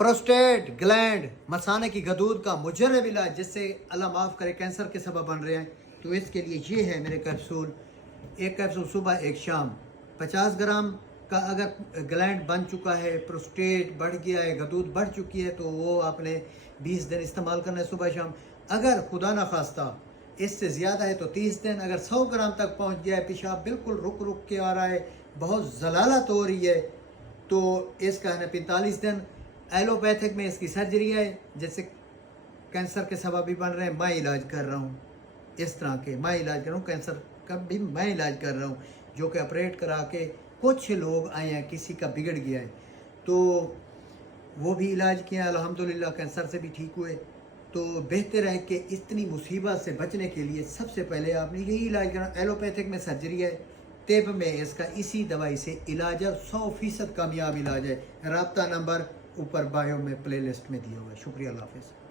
Prostate gland मसाने की गदूद का मुजरब इलाज, जिससे अल्लाह माफ़ करे कैंसर के सबब बन रहे हैं, तो इसके लिए ये है मेरे कैप्सूल। एक कैप्सूल सुबह एक शाम 50 ग्राम का। अगर ग्लैंड बन चुका है, प्रोस्टेट बढ़ गया है, गदूद बढ़ चुकी है, तो वो आपने 20 दिन इस्तेमाल करना है सुबह शाम। अगर खुदा न खास्ता इससे ज़्यादा है तो 30 दिन। अगर 100 ग्राम तक पहुंच गया है, पेशाब बिल्कुल रुक रुक के आ रहा है, बहुत ज़लालत हो रही है, तो इसका है ना 45 दिन। एलोपैथिक में इसकी सर्जरी है, जैसे कैंसर के सबब भी बन रहे हैं, मैं इलाज कर रहा हूँ। इस तरह के मैं इलाज कर रहा हूँ, कैंसर का भी मैं इलाज कर रहा हूँ, जो कि ऑपरेट करा के कुछ लोग आए हैं, किसी का बिगड़ गया है तो वो भी इलाज किया, अल्हम्दुलिल्लाह कैंसर से भी ठीक हुए। तो बेहतर है कि इतनी मुसीबत से बचने के लिए सबसे पहले आपने यही इलाज करना। एलोपैथिक में सर्जरी है, तिब में इसका इसी दवाई से इलाज है, 100% कामयाब इलाज है। राब्ता नंबर ऊपर बायो में प्लेलिस्ट में दिया हुआ है। शुक्रिया, अल्लाह हाफ़िज़।